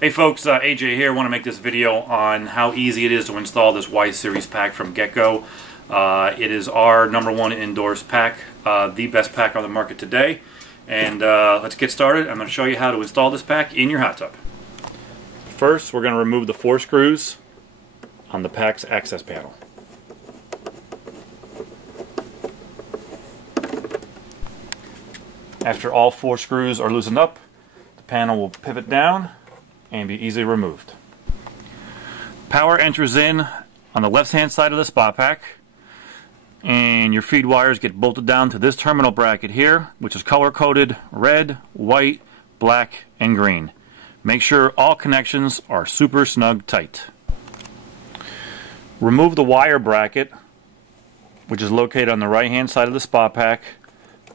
Hey folks, AJ here. I want to make this video on how easy it is to install this Y Series pack from Gecko. It is our #1 endorsed pack, the best pack on the market today. And let's get started. I'm going to show you how to install this pack in your hot tub. First, we're going to remove the 4 screws on the pack's access panel. After all 4 screws are loosened up, the panel will pivot down and be easily removed. Power enters in on the left hand side of the spa pack, and your feed wires get bolted down to this terminal bracket here, which is color coded red, white, black, and green. Make sure all connections are super snug tight. Remove the wire bracket, which is located on the right hand side of the spa pack,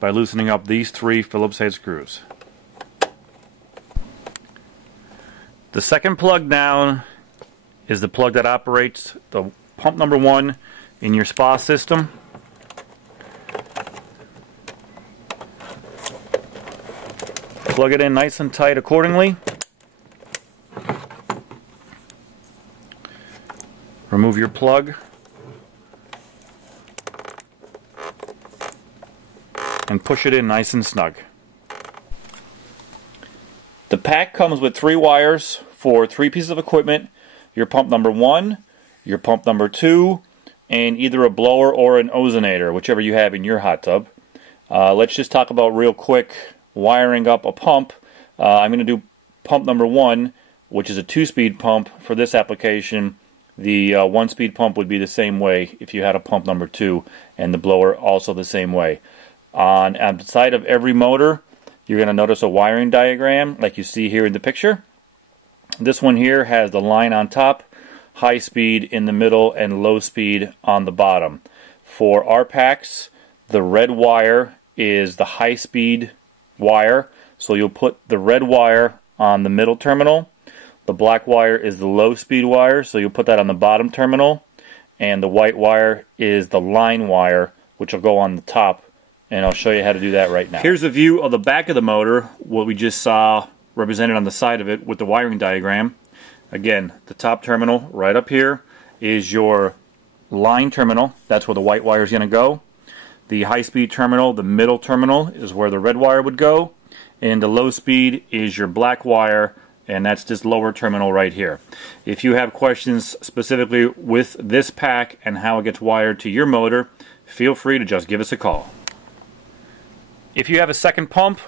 by loosening up these 3 Phillips head screws. The second plug down is the plug that operates the pump #1 in your spa system. Plug it in nice and tight accordingly. Remove your plug and push it in nice and snug. The pack comes with 3 wires for 3 pieces of equipment: your pump #1, your pump #2, and either a blower or an ozonator, whichever you have in your hot tub. Let's just talk about real quick wiring up a pump. I'm going to do pump #1, which is a 2-speed pump. For this application, the 1-speed pump would be the same way if you had a pump #2, and the blower also the same way. On the side of every motor, you're going to notice a wiring diagram like you see here in the picture. This one here has the line on top, high speed in the middle, and low speed on the bottom. For our packs, the red wire is the high speed wire, so you'll put the red wire on the middle terminal. The black wire is the low speed wire, so you'll put that on the bottom terminal. And the white wire is the line wire, which will go on the top. And I'll show you how to do that right now. Here's a view of the back of the motor, what we just saw represented on the side of it with the wiring diagram. Again, the top terminal right up here is your line terminal. That's where the white wire is going to go. The high-speed terminal, the middle terminal, is where the red wire would go. And the low speed is your black wire, and that's this lower terminal right here. If you have questions specifically with this pack and how it gets wired to your motor, feel free to just give us a call. If you have a second pump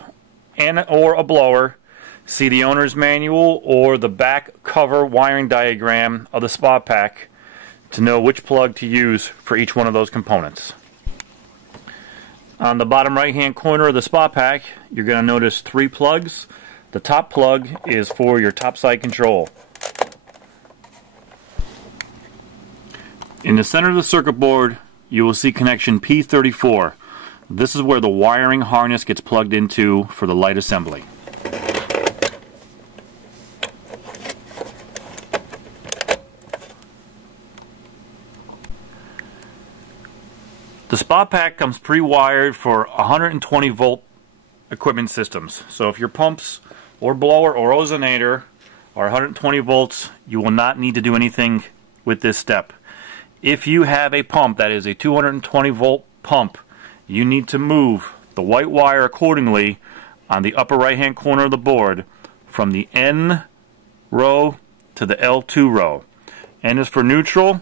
or a blower, see the owner's manual or the back cover wiring diagram of the spa pack to know which plug to use for each one of those components. On the bottom right hand corner of the spa pack, you're going to notice 3 plugs. The top plug is for your topside control. In the center of the circuit board, you will see connection P34. This is where the wiring harness gets plugged into for the light assembly. The spa pack comes pre-wired for 120 volt equipment systems. So if your pumps or blower or ozonator are 120 volts, you will not need to do anything with this step. If you have a pump that is a 220 volt pump, you need to move the white wire accordingly on the upper right hand corner of the board from the N row to the L2 row. N is for neutral.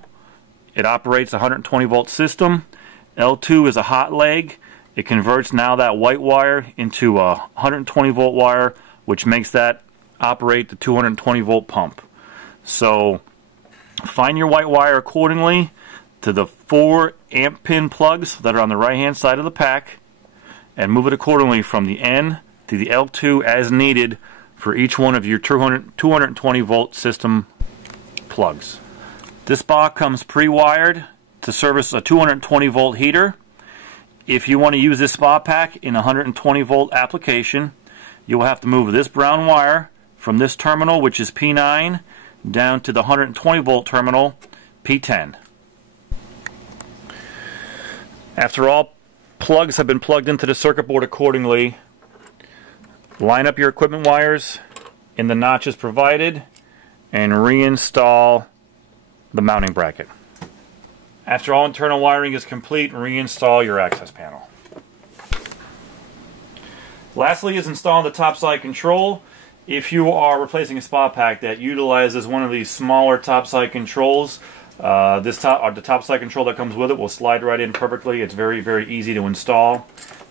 It operates a 120 volt system. L2 is a hot leg. It converts now that white wire into a 120 volt wire, which makes that operate the 220 volt pump. So find your white wire accordingly to the 4 amp pin plugs that are on the right hand side of the pack, and move it accordingly from the N to the L2 as needed for each one of your 220 volt system plugs. This box comes pre-wired to service a 220 volt heater. If you want to use this spa pack in a 120 volt application, you will have to move this brown wire from this terminal, which is P9, down to the 120 volt terminal, P10. After all plugs have been plugged into the circuit board accordingly, line up your equipment wires in the notches provided and reinstall the mounting bracket. After all internal wiring is complete, reinstall your access panel. Lastly is installing the topside control. If you are replacing a spa pack that utilizes one of these smaller topside controls, the topside control that comes with it will slide right in perfectly. It's very, very easy to install.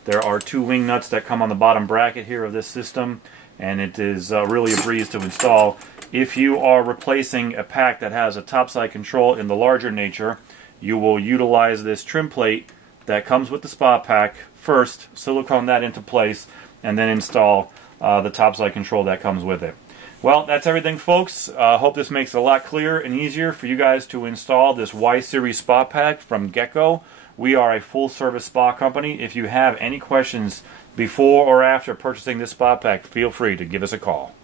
There are 2 wing nuts that come on the bottom bracket here of this system, and it is really a breeze to install. If you are replacing a pack that has a topside control in the larger nature, you will utilize this trim plate that comes with the spa pack first, silicone that into place, and then install the topside control that comes with it. Well, that's everything, folks. Hope this makes it a lot clearer and easier for you guys to install this Y-Series Spa Pack from Gecko. We are a full-service spa company. If you have any questions before or after purchasing this spa pack, feel free to give us a call.